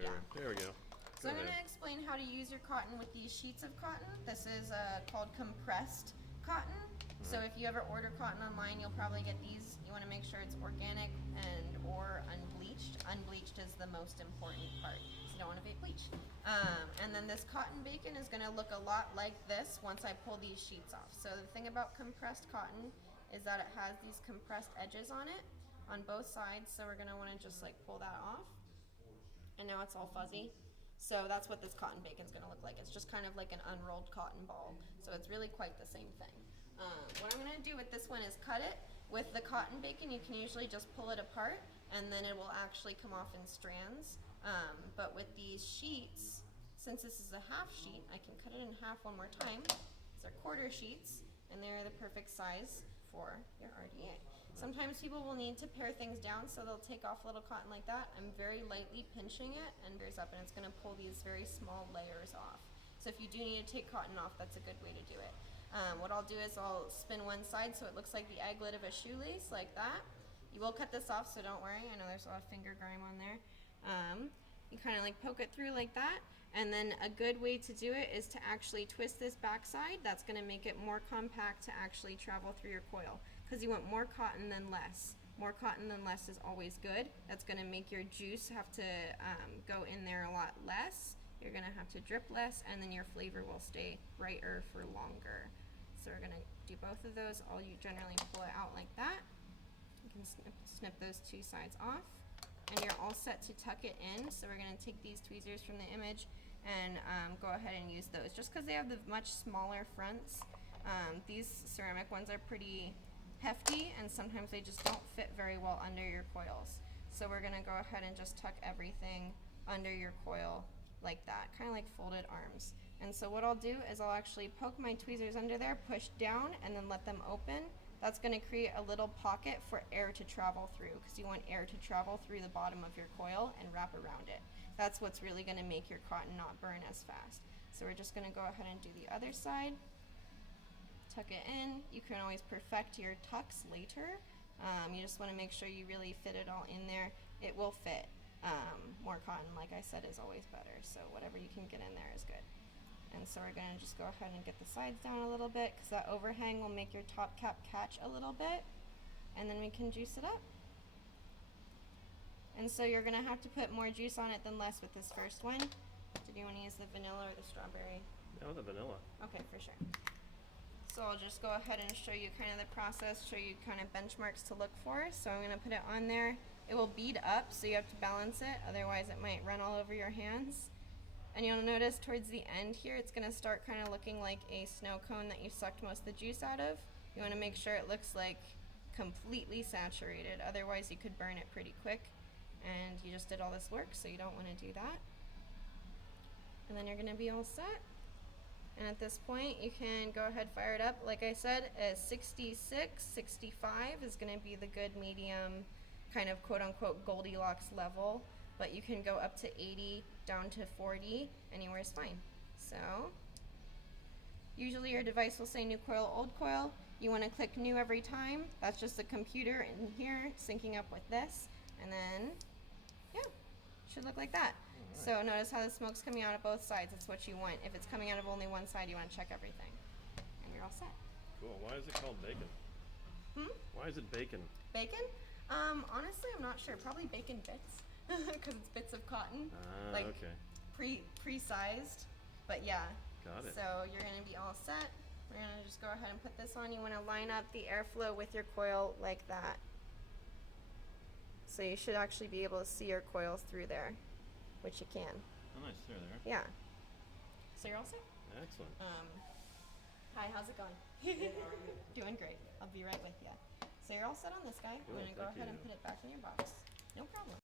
sure. Yeah. There we go. So I'm going to explain how to use your cotton with these sheets of cotton. This is called compressed cotton. So if you ever order cotton online, you'll probably get these. You want to make sure it's organic and or unbleached. Unbleached is the most important part, so you don't want to be bleached. And then this cotton bacon is going to look a lot like this once I pull these sheets off. So the thing about compressed cotton is that it has these compressed edges on it on both sides. So we're going to want to just like pull that off. And now it's all fuzzy. So that's what this cotton bacon is going to look like. It's just kind of like an unrolled cotton ball. So it's really quite the same thing. What I'm going to do with this one is cut it. With the cotton bacon, you can usually just pull it apart and then it will actually come off in strands. But with these sheets, since this is a half sheet, I can cut it in half one more time. These are quarter sheets and they're the perfect size for your RDA. Sometimes people will need to pare things down, so they'll take off a little cotton like that. I'm very lightly pinching it and bears up, and it's going to pull these very small layers off. So if you do need to take cotton off, that's a good way to do it. What I'll do is I'll spin one side so it looks like the aglet of a shoelace, like that. You will cut this off, so don't worry. I know there's a lot of finger grime on there. You kind of like poke it through like that, and then a good way to do it is to actually twist this backside. That's going to make it more compact to actually travel through your coil, because you want more cotton than less. More cotton than less is always good. That's going to make your juice have to go in there a lot less. You're going to have to drip less, and then your flavor will stay brighter for longer. So we're going to do both of those. You generally pull it out like that. You can snip those two sides off, and you're all set to tuck it in. So we're going to take these tweezers from the image and go ahead and use those. Just because they have the much smaller fronts, these ceramic ones are pretty hefty, and sometimes they just don't fit very well under your coils. So we're going to go ahead and just tuck everything under your coil like that, kind of like folded arms. And so what I'll do is I'll actually poke my tweezers under there, push down, and then let them open. That's going to create a little pocket for air to travel through, because you want air to travel through the bottom of your coil and wrap around it. That's what's really going to make your cotton not burn as fast. So we're just going to go ahead and do the other side. Tuck it in. You can always perfect your tucks later. You just want to make sure you really fit it all in there. It will fit. More cotton, like I said, is always better. So whatever you can get in there is good. And so we're going to just go ahead and get the sides down a little bit, because that overhang will make your top cap catch a little bit. And then we can juice it up. And so you're going to have to put more juice on it than less with this first one. Did you want to use the vanilla or the strawberry? No, the vanilla. Okay, for sure. So I'll just go ahead and show you kind of the process, show you kind of benchmarks to look for. So I'm going to put it on there. It will bead up, so you have to balance it, otherwise it might run all over your hands. And you'll notice towards the end here, it's going to start kind of looking like a snow cone that you sucked most of the juice out of. You want to make sure it looks like completely saturated, otherwise you could burn it pretty quick. And you just did all this work, so you don't want to do that. And then you're going to be all set. And at this point, you can go ahead, fire it up. Like I said, 66, 65 is going to be the good medium, kind of quote-unquote Goldilocks level. But you can go up to 80, down to 40, anywhere is fine. So, usually your device will say new coil, old coil. You want to click new every time. That's just the computer in here syncing up with this. And then, yeah, should look like that. Right. So notice how the smoke's coming out of both sides. That's what you want. If it's coming out of only one side, you want to check everything. And you're all set. Cool. Why is it called bacon? Why is it bacon? Bacon? Honestly, I'm not sure. Probably bacon bits. Because it's bits of cotton, like okay. pre-sized, but yeah. Got it. So you're going to be all set. We're going to just go ahead and put this on. You want to line up the airflow with your coil like that. So you should actually be able to see your coils through there, which you can. Oh, nice. There. Yeah. So you're all set. Excellent. Hi, how's it going? Doing great. I'll be right with you. So you're all set on this guy. Cool, I'm going to go ahead you. and put it back in your box. No problem.